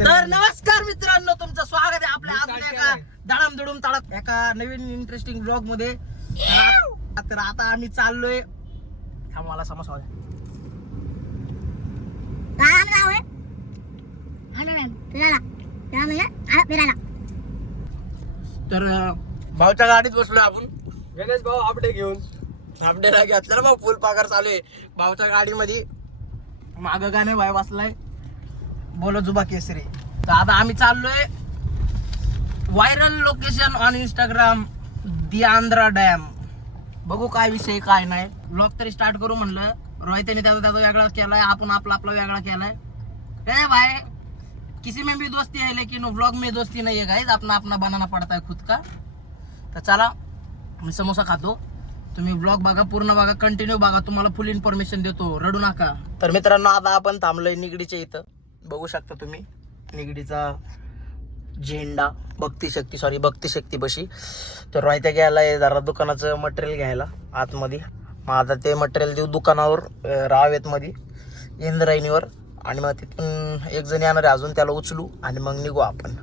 तर नमस्कार मित्रांनो, तुमचं स्वागत आहे आपल्या अजून एका धडामधुडूम तडक एका नवीन इंटरेस्टिंग ब्लॉग मध्ये. तर आता आम्ही चाललोय. मला समोसा तर भाऊच्या गाडीत बसलोय आपण. गणेश भाऊ आपडे घेऊन आपल्याला घेतलं भाऊ, फुल पगार चालू आहे भाऊच्या गाडीमध्ये. माग गाणे भाई बसलाय, बोलो जुबा केसरी. तर आता आम्ही चाललोय viral location on Instagram, the Andhra dam. बघू काय विषय काय नाही. ब्लॉग तरी स्टार्ट करू म्हणलं. रोहितने त्याचा वेगळा केलाय, आपण आपला वेगळा केलाय. ए भाई, किसी में भी दोस्ती है लेकिन व्लॉग में दोस्ती नहीं है गाइस. अपना अपना बनाना पड़ता है खुद का. तर चला, मी समोसा खातो, तुम्ही ब्लॉग बघा, पूर्ण बघा, कंटिन्यू बघा, तुम्हाला फुल इन्फॉर्मेशन देतो, रडू नका. तर मित्रांनो, आता आपण थांबलोय निगडीच्या इथं. बघू शकता तुम्ही निगडीचा झेंडा, भक्ती बशी. तर रोहित्या घ्यायला जरा दुकानाचं मटेरियल घ्यायला आतमध्ये. मग आता ते मटेरियल देऊ दुकानावर, रावेत मध्ये इंद्रायणीवर. आणि मग तिथून एक जण येणार आहे अजून, त्याला उचलू आणि मग निघू आपण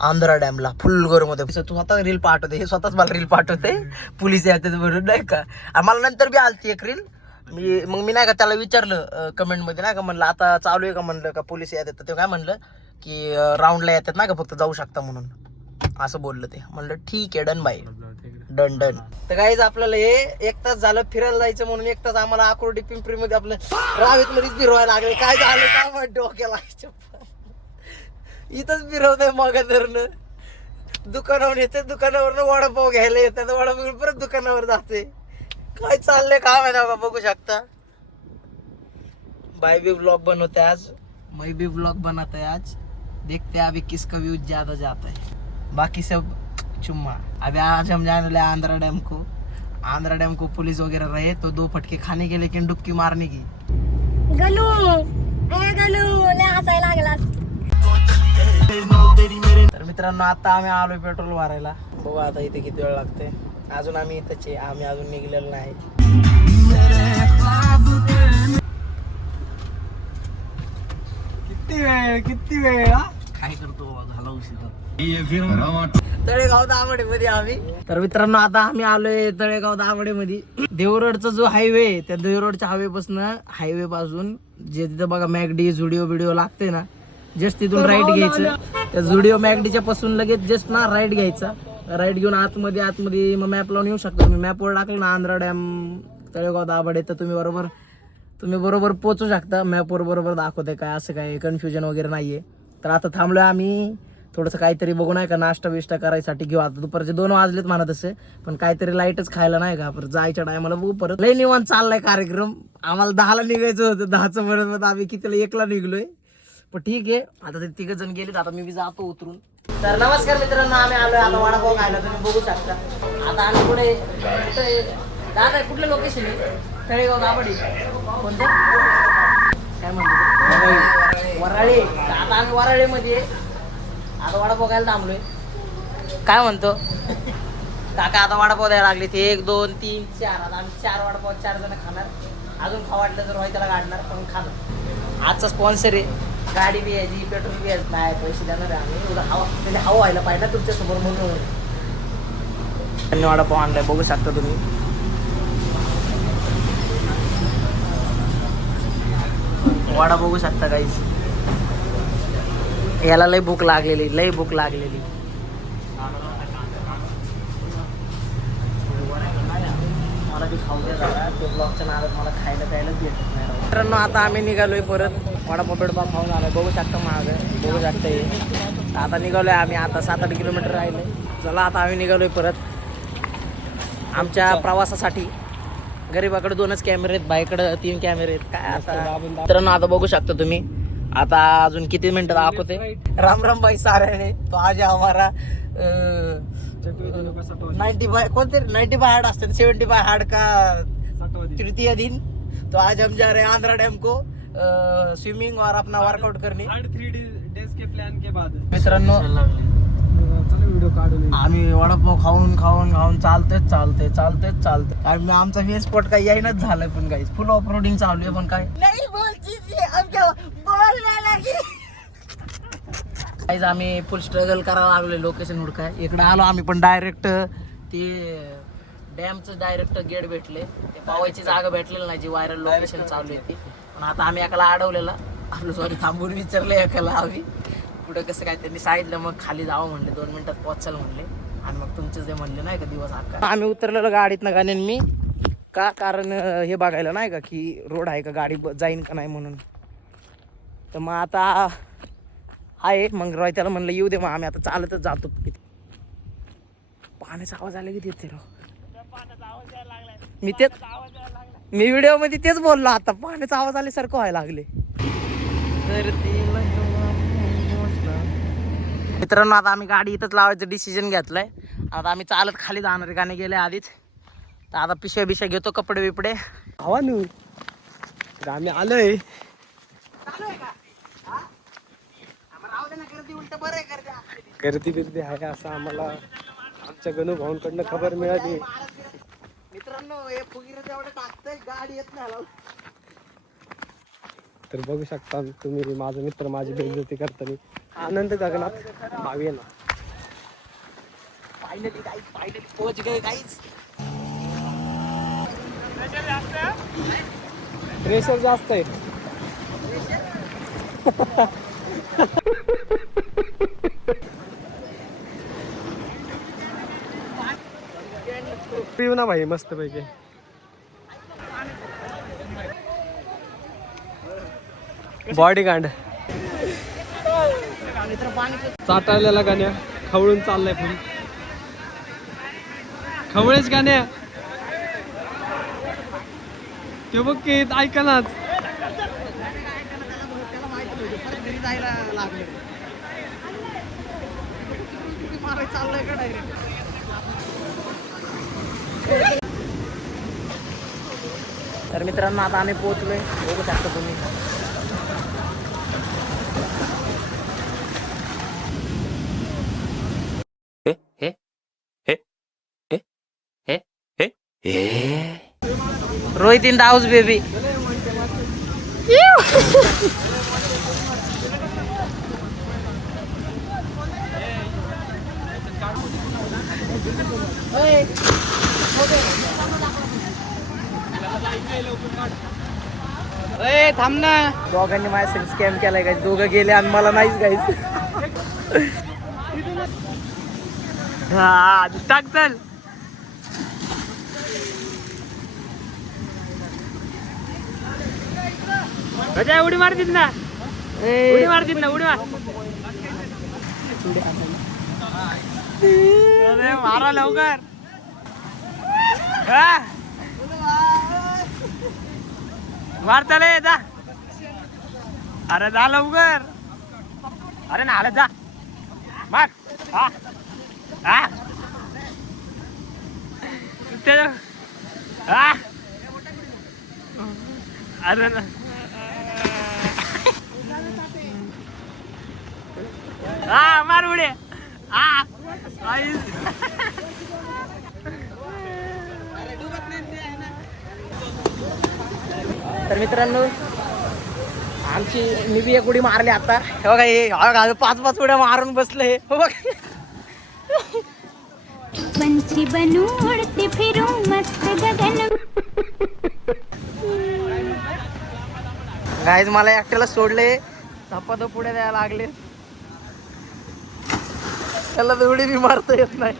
आंध्रा डॅमला फुल मध्ये. तू स्वतः रील पाठवते, हे स्वतःच मला रील पाठवते, पोलीस येतात म्हणून नाही का. मला नंतर बी आलती एक रील. मी नाही का त्याला विचारलं कमेंट मध्ये, नाही का म्हणलं आता चालू आहे का, म्हणलं का पोलीस येतात. तर ते काय म्हणलं की राऊंडला येतात ना का, फक्त जाऊ शकता म्हणून असं बोललं. ते म्हणलं ठीक आहे, डन बाई, डन. तर काहीच आपल्याला हे एक तास झालं फिरायला जायचं म्हणून. एक तास आम्हाला आकुर्डी पिंपरी मध्ये आपलं रावेत मध्येच फिरवायला लागले. काय झालं काय म्हणतो डोक्याला, इथंच फिरवतंय मग धरणं. दुकानावर येते, दुकानावरनं वडापाव घ्यायला येतात, वडापाव परत दुकानावर जाते. काय चाललंय काय माहिती, बघू शकता. भाई भी व्लॉग बनवते आज, मैं भी व्लॉग बनाता है आज. देखते हैं अभी किसका व्यूज ज्यादा जाता है. बाकी सब चुम्मा. अभी आज हम जाने वाले आंध्रा डैम को पुलिस वगैरह रहे तो 2 फटके खाने के, लेकिन डुबकी मारने की. गलू लय हसायला लागला. तर मित्रांनो, आता आम्ही आलोय पेट्रोल भरायला. बघू आता इथे किती वेळ लागते. अजून आम्ही इथंच आहे, आम्ही अजून निघलेलो नाही. किती वेळ काय करतो झाला उशीर. तळेगाव दाभाडे मध्ये आम्ही. तर मित्रांनो, आता आम्ही आलोय तळेगाव दाभाडे मध्ये. देवरोडचा जो हायवे, त्या देवरोडच्या हायवे पासून जे तिथं बघा मॅगडी जुडिओ लागते ना, जस्ट तिथून राईट घ्यायचं. त्या जुडिओ मॅगडीच्या पासून लगेच जस्ट ना राईट घ्यायचा. राईट घेऊन आतमध्ये मग मॅप लावून येऊ शकता. तुम्ही मॅपवर टाकलं ना आंध्रा डॅम तळेगाव दाभाडे, तर तुम्ही बरोबर पोहोचू शकता. मॅपवर बरोबर दाखवते, काय असं काय कन्फ्युजन वगैरे नाहीये. तर आता थांबलोय आम्ही, थोडंसं काहीतरी बघू नाही का, नाश्ता बिष्टा करायसाठी घेऊ. आता दुपारचे 2 वाजलेत म्हणत असे, पण काहीतरी लाईटच खायला नाही का. परत जायच्या टायमाला बघू. परत लय निवांत चाललाय कार्यक्रम. आम्हाला 10ला निघायचं होतं, 10चं म्हणत आम्ही कितीला 1ला निघलोय. पण ठीक आहे, आता ते 3 जण गेलेत, आता मी जातो उतरून. तर नमस्कार मित्रांनो, आम्ही आलोय आता वडापाव खायला, तुम्ही बघू शकता. आता आम्ही पुढे दादा कुठलं लोकेशन आहे? तळेगाव दाभाडे. कोणतं काय म्हणतो, वराळे. आता आम्ही वराळेमध्ये आता वडापाव खायला थांबलोय. काय म्हणतो काका, आता वडापाव द्यायला लागले ते 1 2 3 4. आता आम्ही 4 वडापाव 4 जण खाणार. अजून खाऊ वाटलं तर त्याला काढणार, पण खाणार. आजचा स्पॉन्सर आहे, गाडी बी यायची, पेट्रोल बी यायचं नाही, पैसे देणार आहे आम्ही. उद्या हवा व्हायला पाहिजे ना तुमच्यासमोर म्हणून. त्यांनी वडापाव आणलाय, बघू शकता तुम्ही. वडा बघू शकता काहीच. याला लय भूक लागलेली. मला बी खाऊ द्या जरा, ते ब्लॉगच्या नादात मला खायला भेटत नाही. मित्रांनो, आता आम्ही निघालोय परत. वडापाव पेडपाव खाऊन आलोय, बघू शकता मागं, बघू शकता हे. आता निघालोय आम्ही, आता 7-8 किलोमीटर राहिले. चला, आता आम्ही निघालोय परत आमच्या प्रवासासाठी. गरीबाकडे 2च कॅमेरे आहेत, बाईकडे 3 कॅमेरे आहेत. काय आता मित्रांनो, आता बघू शकता तुम्ही. आता अजून किती मिनिटं दाखवते. राम भाई सारे तो आज हमारा 95 कोणते 95 हार्ड असते, 75 हार्ड का तृतीय दिन. तो आज हम जा रहे हैं आंध्रा डैम को स्विमिंग और अपना वर्कआउट करने. 3 डेज के प्लान के बाद मित्रांनो, व्हिडिओ काढून आम्ही वडापाव खाऊन चालतेच. आणि आमचा मेन स्पॉट काही येईनच झालंय, पण काही फुल ऑफ रोडिंग चालू आहे. पण काय नाही बोलती, काहीच आम्ही फुल स्ट्रगल करायला लागलो लोकेशन हुडकाय. इकडे आलो आम्ही पण डायरेक्ट ती डॅमचं डायरेक्ट गेट भेटले. ते पावायची जागा भेटलेली नाही जी व्हायरल लोकेशन चालू आहे ती. पण आता आम्ही एकाला अडवलेला आपलं सॉरी थांबून विचारलं एकाला आम्ही पुढं कसं काय त्यांनी सांगितलं. मग खाली जावं म्हणले 2 मिनिटात पोहोचाल म्हणले. आणि मग तुमचे जे म्हणले नाही का दिवस अख्खा आम्ही उतरलेलो गाडीतनं गाणे मी का कारण हे बघायला नाही का की रोड आहे का गाडी जाईन का नाही म्हणून. तर मग आता आहे मग रॉय त्याला म्हणलं येऊ दे मग आम्ही आता चालतच जातो. पाण्याचा आवाज आला किती येते मी व्हिडिओ मध्ये तेच बोललो आता पाण्याचा आवाज आल्यासारखं व्हायला लागले. मित्रांनो आता आम्ही गाडी इथंच लावायचं डिसिजन घेतलंय. आता आम्ही चालत खाली जाणार गाणे गेले आधीच. तर आता पिशव्या बिशा घेतो कपडे बिपडे हवा नू आम्ही आलोय. गर्दी बिर्दी आहे असं आम्हाला आमच्या गणू भाऊंकडनं खबर मिळाली. मित्रांनो हे फुगीर तेवढं टाकतंय गाडी येत नाही. तर बघू शकता तुम्ही माझा मित्र माझी बेइज्जती करताना आनंद गगनात भावी ना. फायनली पोहोच गए गाईस. प्रेशर जास्त आहे. पिऊ ना भाई मस्त पैकी. बॉडी गांड चाटाळलेला गाण्या खवळून चाललाय पुढे. खवळेच गाण्या ते बघ की ऐकनाच. तर मित्रांनो आता आम्ही पोहोचलोय बघू शकता तुम्ही. Rohit in the house baby. थांब ना. दोघांनी माझ्या स्कॅम केलाय गाईस. दोघं गेले आणि मला नाहीच गाईस. हा टाक चल. उडी मारतील ना. उडी मारतील ना. उडी मार. मारा लवकर. मारताले जा. अरे जा लवकर. अरे ना जा मार. हा हा हा अरे ना हा मार उडे. हा तर मित्रांनो आमची मी बी एक उडी मारली आता. हे बघा हे 5-5 उड्या मारून बसले. हे बघ पंछी बनू उड़ती फिरू मस्त गगन. गाईज मला एकट्याला सोडले. धपाधप पुढे द्यायला लागले. त्याला तर उडी बी मारता येत नाही.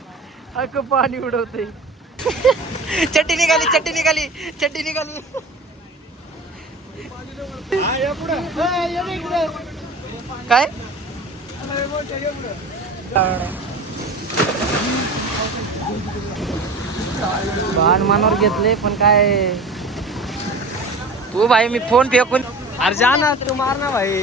अख्खं पाणी उडवते. चट्टी निघाली चट्टी निघाली चट्टी निघाली. काय भान मानावर घेतले पण काय तू भाई मी फोन फेकून. अरे जा ना तू मार ना भाई.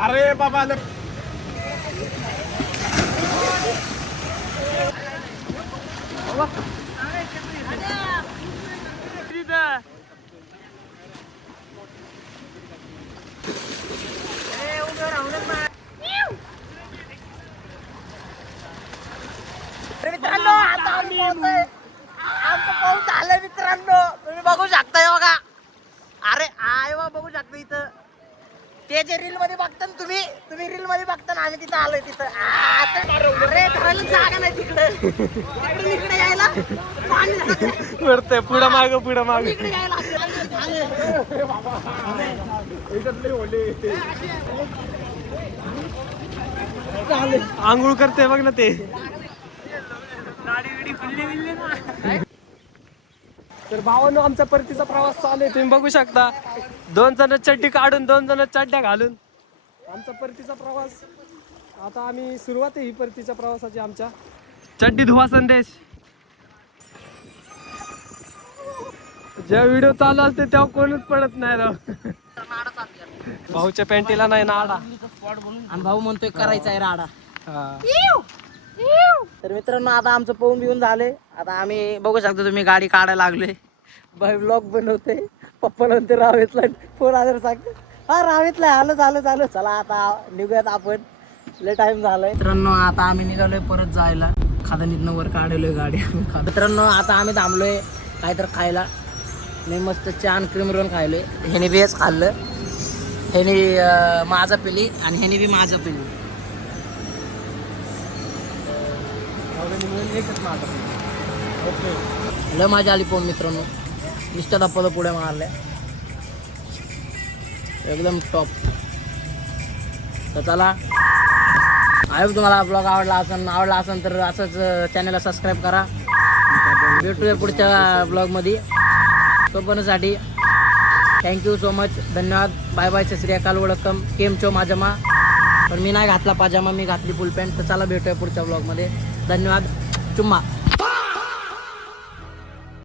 अरे बाबा होतंय. आमचं पाऊस झालं मित्रांनो, तुम्ही बघू शकताय बघा. अरे आय वा बघू शकता इथं. ते जे रील मध्ये बघता ना तुम्ही रील मध्ये बघता ना, आम्ही तिथं आलोय तिथं. अरे धरायला जागा नाही तिकडे इकडे यायला पाणी लागतंय. वरते पुढं माग इकडे यायला आंघोळ करते बघ ना ते. तर भावांनो आमचा परतीचा प्रवास चालू आहे, तुम्ही बघू शकता. 2 जण चड्डी काढून 2 जण चड्ड्या घालून आमचा परतीचा प्रवास. आता आम्ही सुरुवात आहे ही परतीच्या प्रवासाची आमच्या. चड्डी धुवा संदेश. जेव्हा व्हिडिओ चालू असते तेव्हा कोणच पडत नाही राव. भाऊच्या पॅन्टीला नाही नाडा आणि भाऊ म्हणतोय करायचा आहे राडा. हा. तर मित्रांनो आता आमचं पोहून बिवून झाले. आता आम्ही बघू शकतो तुम्ही गाडी काढायला लागलोय. बाय ब्लॉग बनवते. पप्पा नंतर रावेतला फोन आजार सांगते हा रावेतला आलो. चला आता निघूयात आपण, लय टाइम झालाय. मित्रांनो आता आम्ही निघालोय परत जायला. खादानीतनं वर काढलोय गाडी. मित्रांनो आता आम्ही थांबलोय काहीतरी खायला. मी मस्त छान क्रीम रोल खायलोय. ह्याने बेच खाल्लं, ह्याने माझा पिली आणि ह्याने बी माझा पिली. लय माझ्या आली पोम मित्रांनो. नुसत्या धप्पाला पुढे मारल्या एकदम टॉप. तर चला, आय होप तुम्हाला ब्लॉग आवडला असेल तर असंच चॅनलला सबस्क्राईब करा. भेटूया पुढच्या ब्लॉगमध्ये. तोपर्यंतसाठी थँक्यू सो मच, धन्यवाद. बाय बाय, श्री अकाल, वळकम, केम चो माझमा. पण मी नाही घातला पाजामा, मी घातली फुल पॅन्ट. तर चला भेटूया पुढच्या ब्लॉगमध्ये. धन्यवाद, चुम्मा.